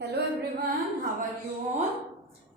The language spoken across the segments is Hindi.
Hello everyone, how are you all.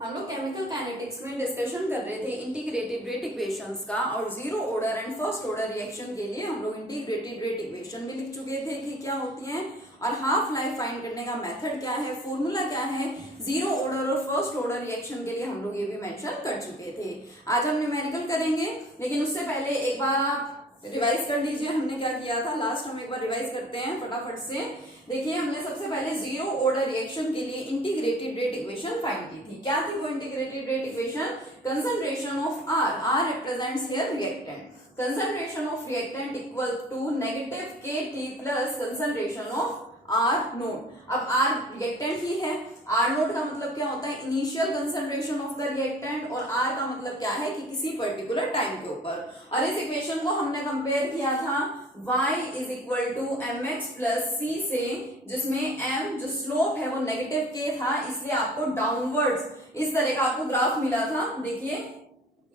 हम लोग केमिकल काइनेटिक्स में डिस्कशन कर रहे थे इंटीग्रेटेड रेट इक्वेशंस का, और zero order and first order reaction के लिए हम लोग इंटीग्रेटेड रेट इक्वेशन भी लिख चुके थे कि क्या होती हैं, और हाफ लाइफ फाइंड करने का मेथड क्या है, फॉर्मूला क्या है। जीरो ऑर्डर और फर्स्ट ऑर्डर रिएक्शन के लिए हम लोग ये भी मेंशन कर चुके थे। आज हम न्यूमेरिकल करेंगे, लेकिन उससे पहले एक बार आप रिवाइज कर लीजिए हमने क्या किया था लास्ट। हम एक बार रिवाइज करते हैं फटाफट से। देखिए, हमने सबसे पहले जीरो ऑर्डर रिएक्शन के लिए इंटीग्रेटेड रेट इक्वेशन फाइंड की थी। क्या थी वो integrated rate equation? Concentration of R represents here reactant, concentration of reactant equal to negative KT plus concentration of R naught. अब आर रिएक्टेंट ही है, आर नोट का मतलब क्या होता है? Initial concentration of the reactant, और आर का मतलब क्या है कि किसी पर्टिकुलर टाइम के ऊपर। और इस इक्वेशन को हमने कंपेयर किया था y is equal to mx plus c से, जिसमें m जो स्लोप है वो नेगेटिव k था, इसलिए आपको डाउनवर्ड्स इस तरह का आपको ग्राफ मिला था। देखिए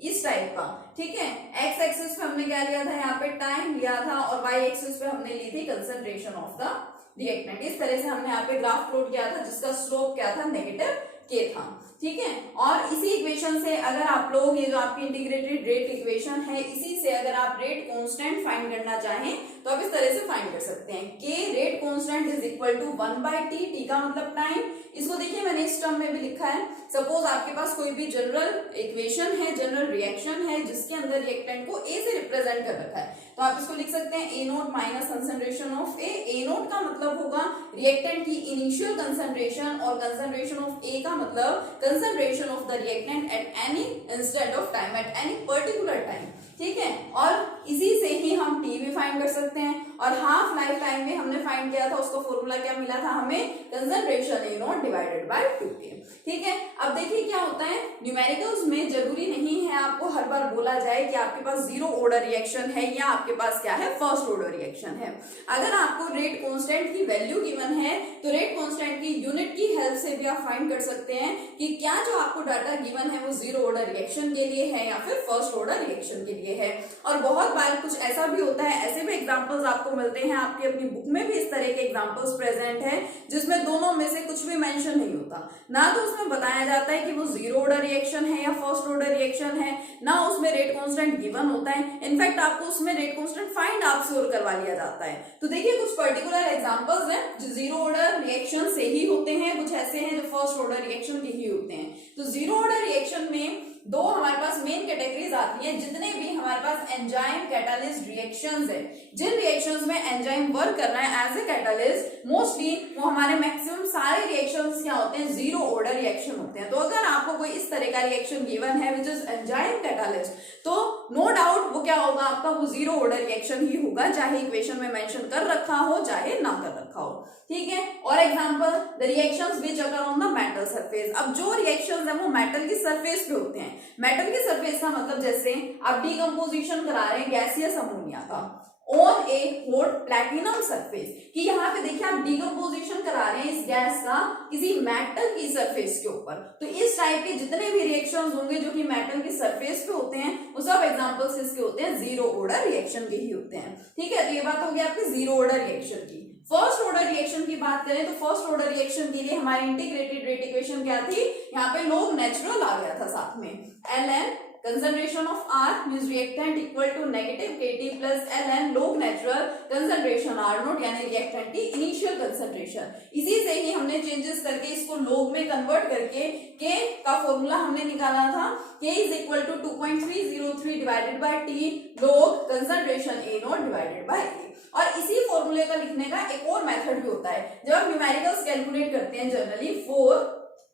इस टाइप का, ठीक है। x एक्सिस पे हमने क्या लिया था, यहाँ पे टाइम लिया था, और y एक्सिस पे हमने ली थी कंसंट्रेशन ऑफ द रिएक्टेंट। इस तरह से हमने यहाँ पे ग्राफ प्लॉट किया था, जिसका स्लोप क्या था? नेगेटिव k था, ठीक है। और इसी इक्वेशन से अगर आप लोग, ये जो आपकी इंटीग्रेटेड रेट इक्वेशन है, इसी से अगर आप रेट कांस्टेंट फाइंड करना चाहें तो आप इस तरह से फाइंड कर सकते हैं। k rate constant is equal to 1/t, t का मतलब टाइम। इसको देखिए मैंने इस टर्म में भी लिखा है। सपोज आपके पास कोई भी जनरल इक्वेशन है, जनरल रिएक्शन है, जिसके अंदर रिएक्टेंट को a से रिप्रेजेंट कर रखा है, तो आप इसको लिख सकते हैं a note minus concentration of a note का मतलब होगा रिएक्टेंट की इनिशियल कंसंट्रेशन, और कंसंट्रेशन ऑफ a का मतलब concentration of the reactant at any instant of time, eight any particular time, ठीक है। और इसी से ही हम t भी फाइंड कर सकते हैं। और हाफ लाइफ टाइम में हमने फाइंड किया था, उसका फॉर्मूला क्या मिला था हमें? Concentration a not divided by 2k, ठीक है। अब देखिए क्या होता है, न्यूमेरिकल्स में जरूरी नहीं है आपको हर बार बोला जाए कि आपके पास जीरो ऑर्डर रिएक्शन है या आपके पास क्या है? फर्स्ट ऑर्डर रिएक्शन है। अगर आपको रेट कांस्टेंट की वैल्यू गिवन है, तो रेट कांस्टेंट की यूनिट की हेल्प से भी आप फाइंड कर सकते हैं कि क्या जो आपको डाटा गिवन है वो जीरो ऑर्डर रिएक्शन के लिए है या फिर फर्स्ट ऑर्डर रिएक्शन के लिए है। और बहुत बार कुछ ऐसा भी होता है, ऐसे भी एग्जांपल्स आपको मिलते हैं, आपकी अपनी बुक में भी इस तरह के एग्जांपल्स प्रेजेंट है, जिसमें दोनों में से कुछ भी मेंशन नहीं होता। ना तो उसमें बताया जाता है कि वो जीरो ऑर्डर रिएक्शन है या फर्स्ट ऑर्डर रिएक्शन है, ना उसमें रेट कांस्टेंट गिवन होता है। इनफैक्ट आपको उसमें रेट कांस्टेंट फाइंड आपसे और करवा लिया जाता है। तो देखिए कुछ पर्टिकुलर एग्जांपल्स हैं जो जीरो ऑर्डर रिएक्शन से ही होते हैं, कुछ ऐसे हैं जो फर्स्ट ऑर्डर रिएक्शन के ही होते हैं। तो जीरो ऑर्डर रिएक्शन में दो हमारे पास मेन कैटेगरीज आती है। जितने भी हमारे पास एंजाइम कैटालिस्ट रिएक्शंस है, जिन रिएक्शंस में एंजाइम वर्क कर रहा है एज ए कैटालिस्ट, मोस्टली वो हमारे मैक्सिमम सारे रिएक्शंस क्या होते हैं? जीरो ऑर्डर रिएक्शन होते हैं। तो अगर आपको कोई इस तरह का रिएक्शन गिवन है विच इज एंजाइम कैटालिस्ट, तो नो डाउट वो क्या होगा आपका? वो जीरो ऑर्डर रिएक्शन ही होगा, चाहे इक्वेशन में मेंशन कर रखा हो चाहे ना कर रखा हो, ठीक है। और example, the reactions which occur on the metal surface. अब जो रिएक्शंस है वो मेटल की सरफेस पे होते हैं। मेटल की सरफेस का मतलब जैसे आप डीकंपोजिशन करा रहे हैं गैसियस अमोनिया का on A hot platinum surface, कि यहाँ पे देखिए आप डीकंपोजिशन करा रहे हैं इस गैस का किसी मेटल की सरफेस के ऊपर। तो इस टाइप के जितने भी रिएक्शंस होंगे जो कि मेटल की सरफेस पे होते हैं, वो सब एग्जांपल्स इसके होते हैं जीरो ऑर्डर रिएक्शन के ही होते हैं, ठीक है। तो ये बात हो गई आपकी जीरो ऑर्डर रिएक्शन की। फर्स्ट ऑर्डर रिएक्शन की बात करें तो फर्स्ट ऑर्डर रिएक्शन के लिए हमारी इंटीग्रेटेड रेट इक्वेशन क्या थी? यहाँ पे लोग नेचुरल आ गया था साथ में, Ln concentration of R means reactant equal to negative KT plus Ln log natural concentration R note, यानी रिएक्टेंट की इनिशियल कंसंट्रेशन। इसी से ही हमने चेंजेस करके इसको लोग में कन्वर्ट करके K का फॉर्मूला हमने निकाला था, K is equal to 2.303 divided by T log concentration A note divided by A। और इसी फॉर्मूले का लिखने का एक और मेथड भी होता है। जब आप न्यूमेरिकल्स कैलकुलेट करते हैं जनरली फॉर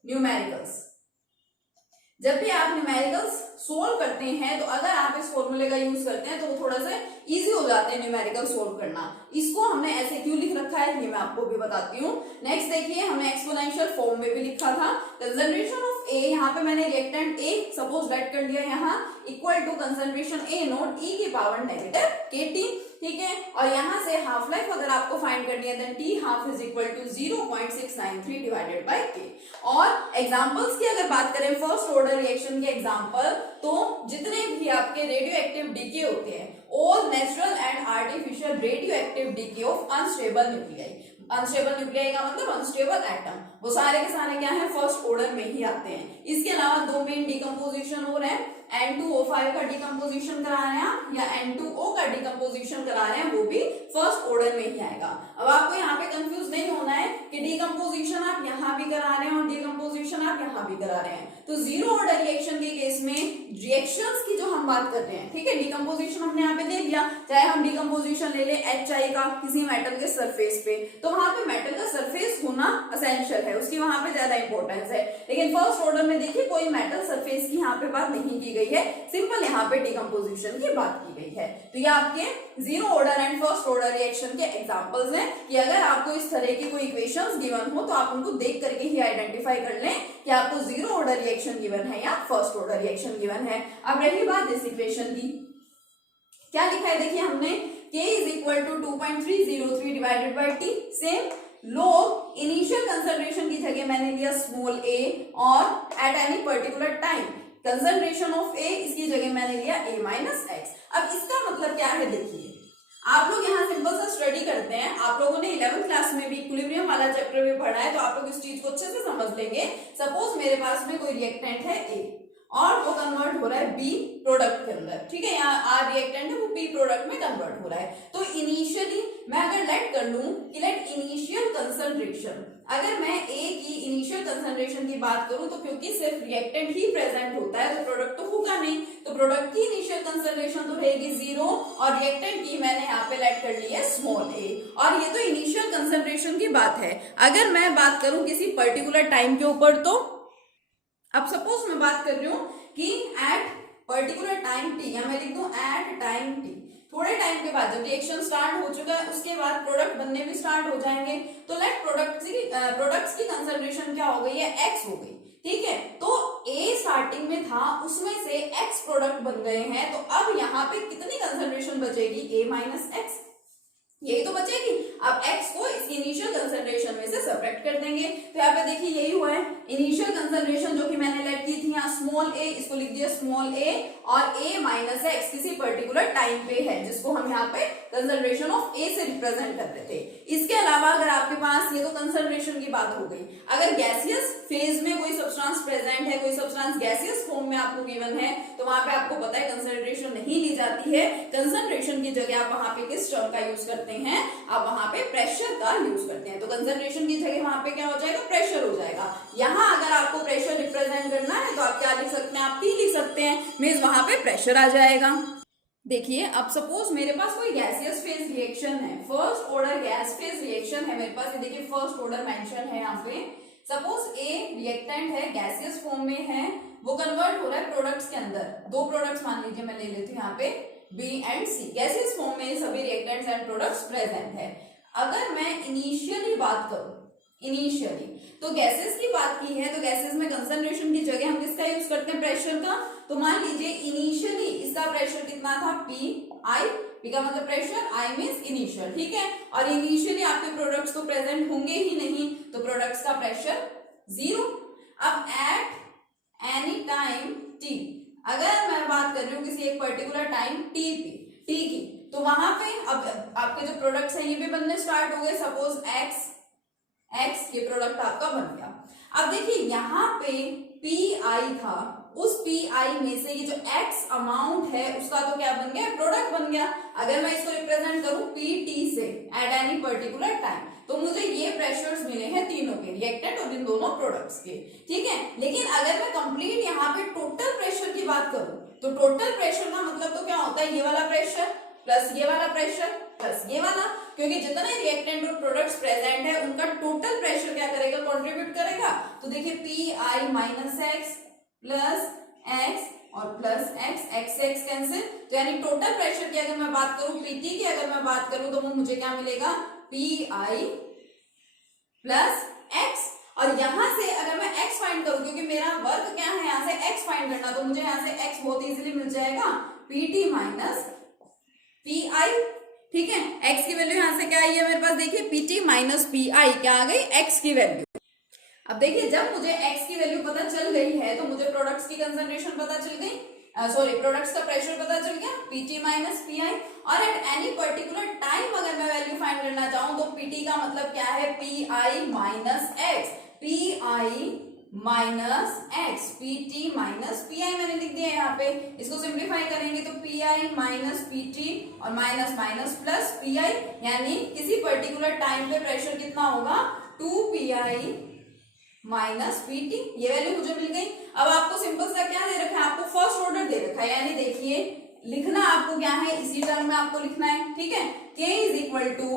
न्यूमेरिकल्स, जब भी आप न्यूमेरिकल्स सोल्व करते हैं, तो अगर आप इस फॉर्मूले का यूज करते हैं तो वो थोड़ा सा इजी हो जाते हैं न्यूमेरिकल सोल्व करना। इसको हमने ऐसे क्यों लिख रखा है ये मैं आपको भी बताती हूँ। नेक्स्ट देखिए, हमने एक्सपोनेंशियल फॉर्म में भी लिखा था कंसंट्रेशन ऑफ ए, यहाँ पे मैंने रिएक्टेंट ए सपोज लेट कर लिया यहाँ, equal to concentration A naught e की पावर नेगेटिव KT, ठीक है। और यहाँ से हाफ लाइफ अगर आपको फाइंड करनी है, then T half is equal to 0.693 divided by K। और एग्जांपल्स की अगर बात करें फर्स्ट ऑर्डर रिएक्शन के एग्जांपल, तो जितने भी आपके रेडियो एक्टिव डीके होते हैं, all natural and artificial radioactive decay of unstable nuclei, unstable nuclei का मतलब अनस्टेबल एटम, वो सारे के सारे क्या है, फर्स्ट ऑर्डर में ही आते हैं। इसके अलावा दो मेन डिकम्पोजिशन हो रहे हैं, N2O5 का डिकम्पोजिशन करा रहे हैं आप, या N2O का डिकम्पोजिशन करा रहे हैं, वो भी फर्स्ट ऑर्डर में ही आएगा। अब आपको यहाँ पे कंफ्यूज नहीं होना है कि डिकम्पोजिशन आप यहाँ भी करा रहे हैं और डिकम्पोजिशन आप यहाँ भी करा रहे हैं। तो जीरो ऑर्डर रिएक्शन के केस में रिएक्शंस की जो हम बात कर रहे हैं, ठीक है, डिकम्पोजिशन हमने यहाँ पे ले लिया, चाहे हम डिकम्पोजिशन ले ले HI का किसी मेटल के सरफेस पे, तो वहां पे मेटल का सरफेस होना असेंशियल है, उसकी वहां पे ज्यादा इंपॉर्टेंस है। लेकिन फर्स्ट ऑर्डर में देखिए कोई मेटल सरफेस की यहाँ पे बात नहीं की गई है, सिंपल यहाँ पे डिकम्पोजिशन की बात की गई है। तो ये आपके zero order and first order reaction के एग्जांपल्स हैं कि अगर आपको इस तरह की कोई इक्वेशंस गिवन हो तो आप उनको देख करके ही आइडेंटिफाई कर लें कि आपको जीरो ऑर्डर रिएक्शन गिवन है या फर्स्ट ऑर्डर रिएक्शन गिवन है। अब रही बात इस इक्वेशन की, क्या लिखा है देखिए हमने, K is equal to 2.303 divided bye T। Same लोग इनिशियल कंसंट्रेशन की जगह मैंने लिया स्मॉल a और eight any particular time concentration of A, इसकी जगह मैंने लिया A माइनस एक्स। अब इसका मतलब क्या है देखिए, आप लोग यहाँ सिंपल सा स्टडी करते हैं, आप लोगों ने 11th क्लास में भी इक्विलिब्रियम वाला चैप्टर भी पढ़ा है, तो आप लोग इस चीज को अच्छे से समझ लेंगे। सपोज मेरे पास में कोई रिएक्टेंट है A और वो कन्वर्ट हो रहा है B प्रोडक्ट के अंदर, ठीक है, यहाँ R रिएक्टेंट है वो B प्रोडक्ट में कन्वर्ट हो रहा है। तो इनिशियली मैं अगर लेट कर लूं कि लेट इनिशियल कंसंट्रेशन, अगर मैं A की इनिशियल कंसंट्रेशन की बात करूं तो क्योंकि सिर्फ रिएक्टेंट ही प्रेजेंट होता है तो प्रोडक्ट तो होगा नहीं, तो प्रोडक्ट की इनिशियल कंसंट्रेशन तो रहेगी 0 और रिएक्टेंट की मैंने यहाँ पे लेट कर ली है स्मॉल a, और ये तो इनिशियल कंसंट्रेशन की बात है। अगर मैं बात करूं किसी पर्टिकुलर टाइम के ऊपर, तो अब सपोज मैं बात कर रही हूँ कि एट पर्टिकुलर टाइम t, या मैं लिख दूं एट टाइम t, थोड़े टाइम के बाद जब रिएक्शन स्टार्ट हो चुका है उसके बाद प्रोडक्ट बनने भी स्टार्ट हो जाएंगे, तो लेट प्रोडक्ट्स की कंसंट्रेशन क्या हो गई है, x हो गई, ठीक है। तो A स्टार्टिंग में था उसमें से x प्रोडक्ट बन गए हैं, तो अब यहाँ पे कितनी कंसंट्रेशन बचेगी, A माइनस एक्स, यही तो बचेगी। अब x को इसकी इनिशियल कंसंट्रेशन में से सब्ट्रैक्ट कर देंगे, तो यहाँ पे देखिए यही हुआ है, इनिशियल कंसंट्रेशन जो कि मैंने लेट की थी यहाँ स्मॉल a, इसको लिख दिया स्मॉल a, और a माइनस एक्स किसी पर्टिकुलर टाइम पे है जिसको हम यहाँ पे कंसंट्रेशन ऑफ a से रिप्रेजेंट कर रहे थे। इसके अलावा अगर आपके पास, ये तो कंसंट्रेशन की बात हो गई, अगर गैसियस फेज में कोई सब्सटेंस प्रेजेंट है, कोई सब्सटेंस गैसियस फॉर्म में आपको गिवन है, तो वहां पे आपको पता है कंसंट्रेशन नहीं ली जाती है, कंसंट्रेशन की जगह आप वहां पे किस टर्म का यूज करते हैं, आप वहां पे प्रेशर का यूज करते हैं। तो कंसंट्रेशन की जगह वहां पे क्या हो जाएगा, प्रेशर हो जाएगा। यहाँ अगर आपको प्रेशर रिप्रेजेंट करना है तो आप क्या लिख सकते हैं, आप P लिख सकते हैं, मींस वहां पे प्रेशर आ जाएगा। देखिए अब सपोज मेरे पास कोई गैसियस फेज रिएक्शन है, first order gas phase reaction है मेरे पास, ये देखिए फर्स्ट ऑर्डर मेंशन है यहाँ पे। सपोज ए रिएक्टेंट है, गैसियस फॉर्म में है, वो कन्वर्ट हो रहा है प्रोडक्ट्स के अंदर, दो प्रोडक्ट्स मान लीजिए मैं ले लेती हूँ यहाँ पे B and C, gaseous form में सभी रिएक्टेंट्स एंड प्रोडक्ट्स प्रेजेंट है। अगर मैं इनिशियली बात करूं, इनिशियली तो गैसेस की बात की है, तो गैसेस में कंसंट्रेशन की जगह हम किसका यूज करते हैं, प्रेशर का। तो मान लीजिए इनिशियली इसका प्रेशर कितना था, P का मतलब प्रेशर, I मींस इनिशियल, ठीक है, और इनिशियली आपके प्रोडक्ट्स तो प्रेजेंट होंगे ही नहीं, तो प्रोडक्ट्स का प्रेशर 0। अब एट एनी टाइम t, अगर मैं बात कर रही हूँ किसी एक पर्टिकुलर टाइम t की, तो वहां पे अब आपके जो प्रोडक्ट्स हैं ये भी बनने स्टार्ट हो गए, सपोज x ये प्रोडक्ट आपका बन गया। अब देखिए यहाँ पे pi था, उस pi में से ये जो x अमाउंट है उसका तो क्या बन गया, प्रोडक्ट बन गया। अगर मैं इसको रिप्रेजेंट करूं pt से एट एनी पर्टिकुलर टाइम, तो मुझे ये प्रेशर्स मिले हैं तीनों के, रिएक्टेंट और इन दोनों प्रोडक्ट्स के, ठीक है। लेकिन अगर मैं कंप्लीट यहाँ पे टोटल प्रेशर की बात करूं, तो टोटल प्रेशर का मतलब तो क्या होता है, ये वाला प्रेशर प्लस ये वाला प्रेशर प्लस ये वाला, क्योंकि जितने रिएक्टेंट और प्रोडक्ट्स प्रेजेंट है उनका टोटल प्रेशर क्या करेगा, कंट्रीब्यूट करेगा। तो देखिए P minus x plus x और प्लस एक्स एक्स कैंसिल, तो यानी टोटल प्रेशर की अगर मैं बात करूं, पीटी की अगर मैं बात करूं, तो वो मुझे क्या मिलेगा, पी आई प्लस एक्स। और यहां से अगर मैं x फाइंड करूं, क्योंकि मेरा वर्क क्या है यहाँ से x फाइंड करना, तो मुझे यहाँ से x बहुत इजीली मिल जाएगा, pt माइनस पी आई, ठीक है। x की वैल्यू यहां से क्या आई है मेरे पास, देखिए pt माइनस पी आई क्या आ गई, x की वैल्यू। अब देखिए जब मुझे x की वैल्यू पता चल गई है तो मुझे प्रोडक्ट्स की कंसंट्रेशन पता चल गई, सॉरी प्रोडक्ट्स का प्रेशर पता चल गया, पीटी माइनस पीआई। और एट एनी पर्टिकुलर टाइम अगर मैं वैल्यू फाइंड करना चाहूं तो पीटी का मतलब क्या है, pi minus x, pi minus x, PT minus pi मैंने लिख दिया यहाँ पे। इसको सिंप्लीफाई करेंगे तो पीआई माइनस पीटी और माइनस माइनस प्लस पीआई, यानी किसी पर्टिकुलर टाइम पे प्रेशर कितना होगा, 2 माइनस पीटी। ये वैल्यू मुझे मिल गई। अब आपको सिंपल सा क्या दे रखा है, आपको फर्स्ट ऑर्डर दे रखा है, यानी देखिए लिखना आपको क्या है, इसी टर्म में आपको लिखना है, ठीक है। K is equal to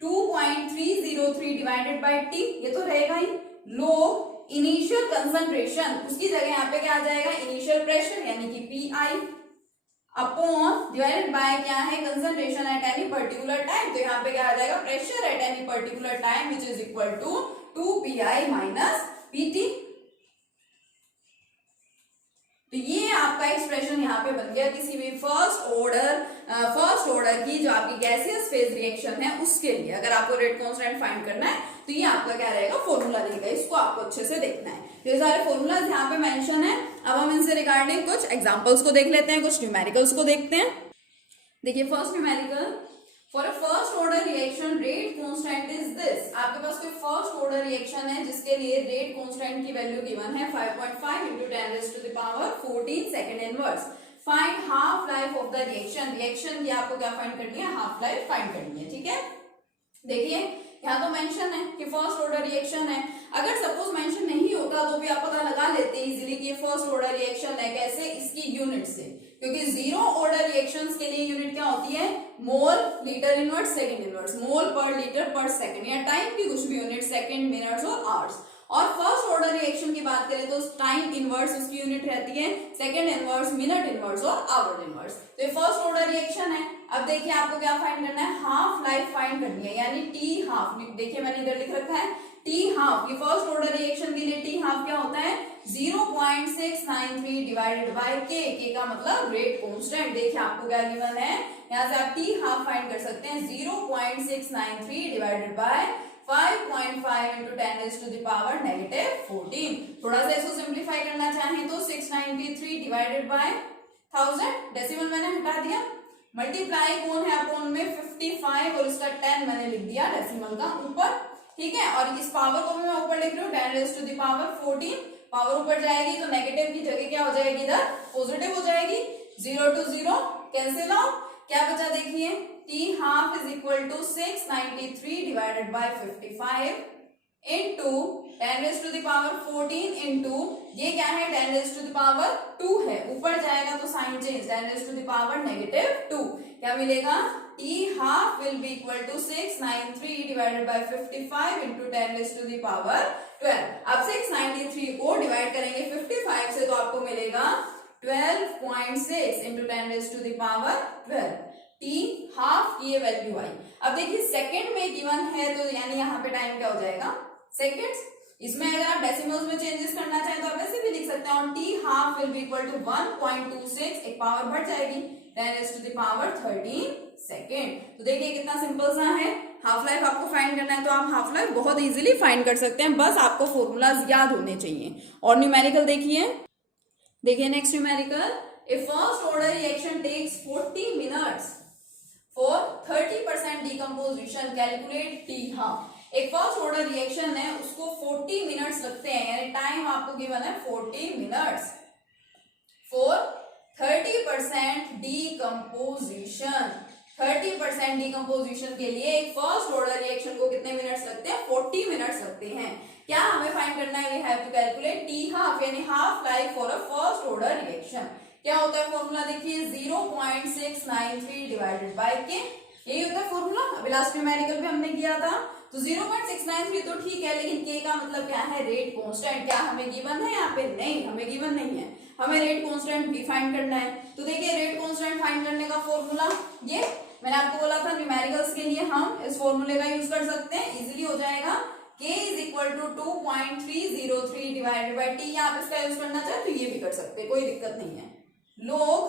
2.303 divided by t, ये तो रहेगा ही। लोग इनिशियल कंसंट्रेशन, उसकी जगह यहाँ पे क्या आ जाएगा, इनिशियल प्रेशर यानी कि पीआई अपॉन डिवाइडेड बाय क्या है, concentration at any particular time, तो यहाँ पे क्या आ जाएगा, pressure at any particular time which is equal to 2 minus p t. तो ये आपका एक्सप्रेशन यहाँ पे बन गया किसी भी फर्स्ट ऑर्डर की जो आपकी गैसियस फेज रिएक्शन है उसके लिए। अगर आपको रेट कांस्टेंट फाइंड करना है तो ये आपका क्या रहेगा, फॉर्मूला रहेगा, इसको आपको अच्छे से देखना है। ये सारे फॉर्मूलाज यहाँ पे मेंशन है। अब हम इनसे रिगार्डिंग कुछ एग्जांपल्स को देख लेते हैं, कुछ न्यूमेरिकल्स को देखते हैं। देखिए first numerical, for a first order reaction rate constant is this. आपके पास कोई फर्स्ट ऑर्डर रिएक्शन है जिसके लिए रेट कांस्टेंट की वैल्यू गिवन है 5.5 into 10 raised to the power 14 second inverse. Find half life of the reaction. Reaction की आपको क्या फाइंड करनी है, हाफ लाइफ फाइंड करनी है, ठीक है। देखिए यहाँ तो मेंशन है कि फर्स्ट ऑर्डर रिएक्शन है। अगर सपोज मेंशन नहीं होता तो भी आप पता लगा लेते इजीली कि ये फर्स्ट ऑर्डर रिएक्शन है। कैसे, इसकी यूनिट से, क्योंकि जीरो ऑर्डर रिएक्शंस के लिए यूनिट क्या होती है, mole litre inverse second inverse, mole per litre per second, या टाइम की कुछ भी यूनिट, सेकंड, मिनट्स और आवर्स। और फर्स्ट ऑर्डर रिएक्शन की बात करें तो टाइम इनवर्स उसकी यूनिट रहती है, सेकंड इनवर्स, मिनट इनवर्स और आवर इनवर्स। तो ये फर्स्ट ऑर्डर रिएक्शन है। अब देखिए आपको क्या फाइंड करना है, हाफ लाइफ फाइंड करनी है, यानी टी हाफ। देखिए मैंने इधर लिख रखा है टी हाफ। ये फर्स्ट ऑर्डर रिएक्शन के लिए टी हाफ क्या होता है, 0.693 डिवाइडेड बाय के का मतलब रेट कांस्टेंट। देखिए आपको क्या गिवन है, यहाँ से आप टी हाफ फाइंड कर सकते हैं, 0.693 divided bye 5.5 into 10 raised to the power -14। थोड़ा सा इसको सिंप्लीफाई करना चाहें तो 693 डिवाइडेड बाय 1000, डेसिमल मैंने हटा दिया, मल्टीप्लाई कौन है अपॉन में 55 और इसका 10 मैंने लिख दिया डेसिमल का ऊपर, ठीक है। और इस पावर को भी मैं ऊपर लिख रही हूँ 10 raised to the power 14। Power ऊपर जाएगी तो नेगेटिव की जगह क्या हो जाएगी, इधर पॉजिटिव हो जाएगी, 0 to 0 कैंसिल आउट, क्या बचा देखिए, t half is equal to 693 divided by 55 into 10 raised to the power 14 into ये क्या है, 10 raised to the power 2 है, ऊपर जाएगा तो sign change, 10 raised to the power -2, क्या मिलेगा, t half will be equal to 693 divided by 55 into 10 raised to the power 12। अब 693 को डिवाइड करेंगे 55 से तो आपको मिलेगा 12.6 into 10 raised to the power 12। T half की ये वैल्यू आई। अब देखिए सेकंड में गिवन है तो यानी यहाँ पे टाइम क्या हो जाएगा, सेकंड्स। इसमें अगर आप डेसिमल्स में चेंजेस करना चाहें तो आप ऐसे भी लिख सकते हैं, और t half will be equal to 1.26, एक पावर बढ़ जाएगी, 10 raised to the power 13 second. तो देखिए कितना सिंपल सा है। हाफ लाइफ आपको फाइंड करना है तो आप हाफ लाइफ बहुत इजीली फाइंड कर सकते हैं, बस आपको फॉर्मूलाज याद होने चाहिए। और न्यूमेरिकल देखिए next numerical, a first order reaction takes 40 minutes for 30% decomposition, calculate t half. एक फर्स्ट ऑर्डर रिएक्शन है उसको 40 मिनट्स लगते हैं, यानी टाइम आपको गिवन है 40 मिनट्स फॉर 30% डिकम्पोजिशन। 30% डिकम्पोजिशन के लिए एक फर्स्ट ऑर्डर रिएक्शन को कितने मिनट्स लगते हैं, 40 मिनट्स लगते हैं। क्या हमें फाइंड करना है, we have to calculate t half, यानी half life for a first order reaction. क्या होता है फॉर्मूला देखिए, 0.693 डिवाइडेड बाय के, यही होता है फॉर्मूला। अभी लास्ट न्यूमेरिकल भी हमने किया था, तो 0.693 तो ठीक है, लेकिन के का मतलब क्या है, रेट कांस्टेंट। क्या हमें गिवन है यहाँ पे, नहीं हमें गिवन नहीं है, हमें रेट कांस्टेंट भी फाइंड करना है। तो देखिए रेट कांस्टेंट फाइंड करने का फॉर्मूला, ये मैंने आपको बोला था न्यूमेरिकल्स के लिए हम इस फॉर्मूले का यूज कर सकते हैं, इजिली हो जाएगा। k is equal to 2.303 divided by t, आप इसका यूज करना चाहे तो ये भी कर सकते हैं, कोई दिक्कत नहीं है, log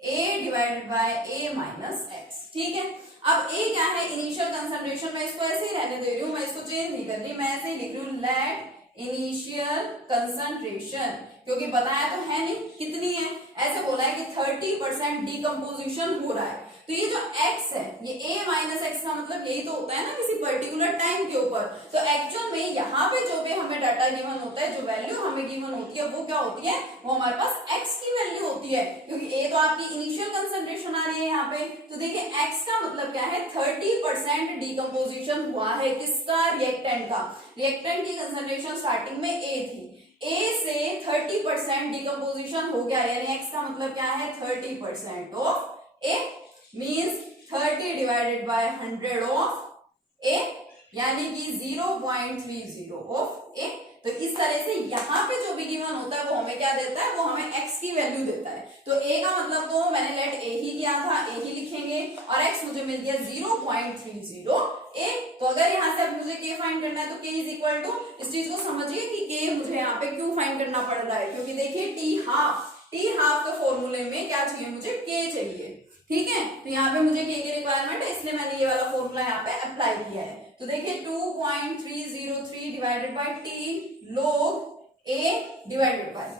a divided by a minus x, ठीक है। अब a क्या है, इनिशियल कंसंट्रेशन, मैं इसको ऐसे ही रहने दे रही हूँ, मैं इसको चेंज नहीं कर रही, मैं ऐसे ही लिख रही हूँ, लेट इनिशियल कंसंट्रेशन क्योंकि बताया तो है नहीं कितनी है, ऐसे बोला है कि 30% डिकम्पोजिशन हो रहा है। तो ये जो x है ये a माइनस एक्स का मतलब यही तो होता है ना किसी पर्टिकुलर टाइम के ऊपर। तो एक्चुअल में यहाँ पे जो भी हमें डाटा गिवन होता है, जो वैल्यू हमें गिवन होती है वो क्या होती है, वो हमारे पास x की वैल्यू होती है, क्योंकि a तो आपकी इनिशियल कंसंट्रेशन आ रही है यहाँ पे। तो देखिए x का मतलब क्या है, 30% डिकम्पोजिशन हुआ है किसका, रिएक्टेंट का। रिएक्टेंट की कंसंट्रेशन स्टार्टिंग में a थी, A से 30% डिकम्पोजिशन हो गया, यानी x का मतलब क्या है 30% of A means 30 divided by 100 of A, यानी कि 0.30 ऑफ A। तो इस तरह से यहाँ पे जो भी गिवन होता है वो हमें क्या देता है, वो हमें x की वैल्यू देता है। तो A का मतलब तो मैंने लेट A ही किया था, A ही लिखेंगे, और x मुझे मिल गया 0.30 A। तो अगर यहाँ से अब मुझे k फाइंड करना है तो k इज इक्वल टू, इस चीज को समझिए कि k मुझे यहाँ पे क्यों फाइंड करना पड़ रहा है, क्योंकि देखिए t हाफ के फॉर्मूले में क्या चाहिए, मुझे k चाहिए, ठीक है। तो यहाँ पे मुझे k की रिक्वायरमेंट है, इसलिए मैंने ये वाला फॉर्मूला यहाँ पे अप्लाई किया है। तो देखिए 2.303 divided bye t log a divided by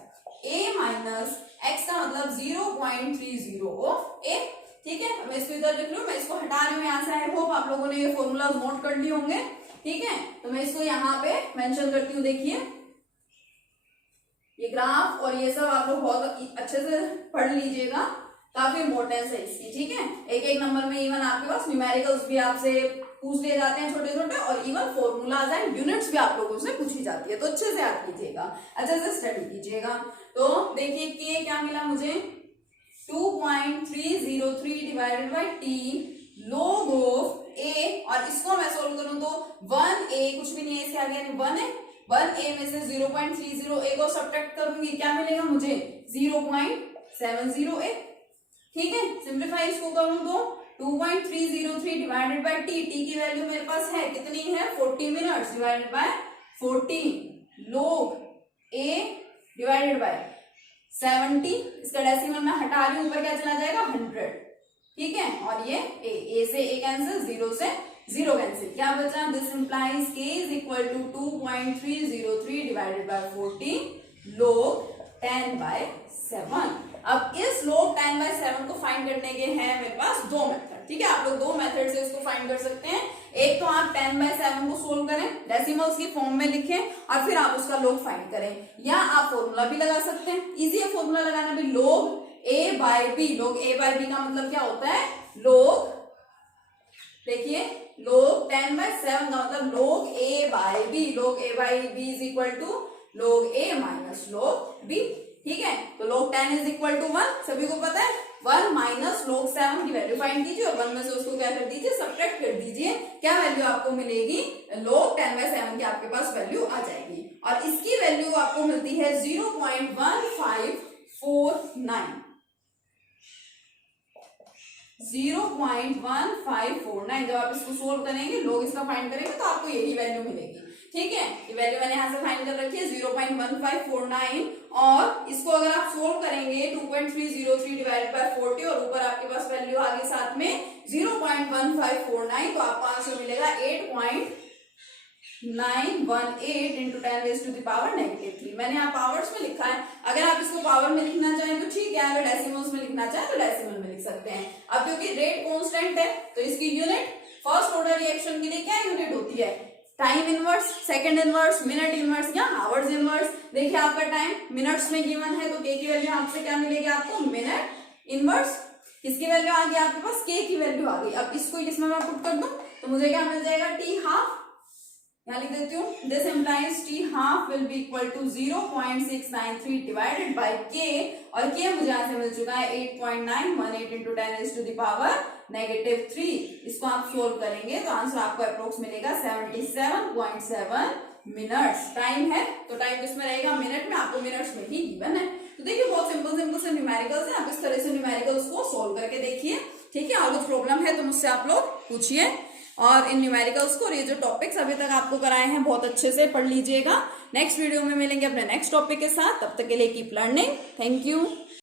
a minus x का मतलब 0.30 ऑफ a, ठीक है। मैं इसको इधर लिख लूं, मैं इसको हटा रही हूँ यहाँ से। आई होप आप लोगों ने ये फॉर्मूला नोट कर लिए होंगे, ठीक है। तो मैं इसको यहाँ पे मेंशन करती हूँ। देखिए ये ग्राफ और ये सब आप लोग बहुत अच्छे से पढ़ लीजिएगा, काफी इंपॉर्टेंस है इसकी, ठीक है। एक एक नंबर में इवन आपके पास न्यूमेरिकल्स भी आपसे पूछ लिए जाते हैं छोटे छोटे, और इवन फॉर्मूलाज एंड यूनिट्स भी आप लोगों से पूछी जाती है। तो अच्छे से याद कीजिएगा, अच्छे से स्टडी कीजिएगा। तो देखिए के क्या मिला मुझे, 2.303 divided bye t log of a, और इसको मैं सोल्व करूं तो 1a कुछ भी नहीं है इसके आगे, यानी 1 है। 1a में से 0.30a को सब्ट्रैक्ट करूंगी, क्या मिलेगा मुझे 0.70a, ठीक है। सिंप्लीफाई इसको करूं तो 2.303 डिवाइडेड बाय t, t की वैल्यू मेरे पास है कितनी है 40 minutes, divided by 40 log a divided by 70, इसका डेसिमल मैं हटा रही हूं, ऊपर क्या चला जाएगा 100, ठीक है। और ये a से a कैंसिल, 0 से 0 कैंसिल, क्या बचा, this implies k is equal to 2.303 divided by 40 log 10/7। अब इस log 10/7 को फाइंड करने के हैं मेरे पास दो मेथड, ठीक है। आप लोग दो मेथड से इसको फाइंड कर सकते हैं। एक तो आप 10/7 को सोल्व करें, डेसिमल्स की फॉर्म में लिखें, और फिर आप उसका log फाइंड करें, या आप फॉर्मूला भी लगा सकते हैं। इजी है फॉर्मूला लगाना भी, log a by b। log a by b का मतलब क्या होता है, log, देखिए log 10/7 का मतलब log a by b। log a by b is equal to log a minus log b, ठीक है। तो log 10 इज इक्वल टू 1, सभी को पता है। 1 माइनस log 7 की वैल्यू फाइंड कीजिए, और 1 में से उसको क्या कर दीजिए, सब्ट्रैक्ट कर दीजिए। क्या वैल्यू आपको मिलेगी, log 10/7 की आपके पास वैल्यू आ जाएगी, और इसकी वैल्यू आपको मिलती है 0.1549। 0.1549 जब आप इसको सोल्व करेंगे, लोग इसका फाइंड करेंगे, तो आपको यही वैल्यू मिलेगी, ठीक है। ये वैल्यू मैंने यहाँ से फाइंड कर रखी है 0.1549, और इसको अगर आप सोल्व करेंगे 2.303 डिवाइडेड बाय 40, और ऊपर आपके पास वैल्यू आ गई साथ में 0.1549, तो आपको आंसर मिलेगा 8.918 इंटू 10⁻⁻³ मैंने यहाँ पावर्स में लिखा है। अगर आप इसको पावर में लिखना चाहें तो ठीक है, अगर डेसिमल्स में लिखना चाहें तो डेसिमल में लिख सकते हैं। अब क्योंकि रेट कांस्टेंट है तो इसकी यूनिट फर्स्ट ऑर्डर रिएक्शन के लिए क्या यूनिट होती है, time inverse, second inverse, minute inverse या आवर्स इनवर्स। देखिए आपका टाइम मिनट्स में गिवन है, तो के की वैल्यू आपसे क्या मिलेगी, आपको मिनट इनवर्स। किसकी वैल्यू आ गई आपके पास, के की वैल्यू आ गई। अब इसको इसमें मैं पुट कर दूं तो मुझे क्या मिल जाएगा, टी हाफ, यहाँ लिख देती हूँ, this implies t half will be equal to 0.693 divided by k, और के मुझे यहाँ से मिल चुका है 8.918 इंटू 10⁻⁻³ इसको आप सोल्व करेंगे तो आंसर आपको अप्रोक्स मिलेगा 77.7 मिनट्स। टाइम है तो टाइम किसमें रहेगा, मिनट में, आपको मिनट्स में ही गिवन है। तो देखिए बहुत सिंपल सिंपल से न्यूमेरिकल्स है, आप इस तरह से न्यूमेरिकल्स को सोल्व करके देखिए, ठीक है। और कुछ प्रॉब्लम है तो मुझसे आप लोग पूछिए, और इन न्यूमेरिकल्स को, ये जो टॉपिक्स अभी तक आपको कराए हैं बहुत अच्छे से पढ़ लीजिएगा। नेक्स्ट वीडियो में मिलेंगे अपने नेक्स्ट टॉपिक के साथ, तब तक के लिए कीप लर्निंग। Thank you.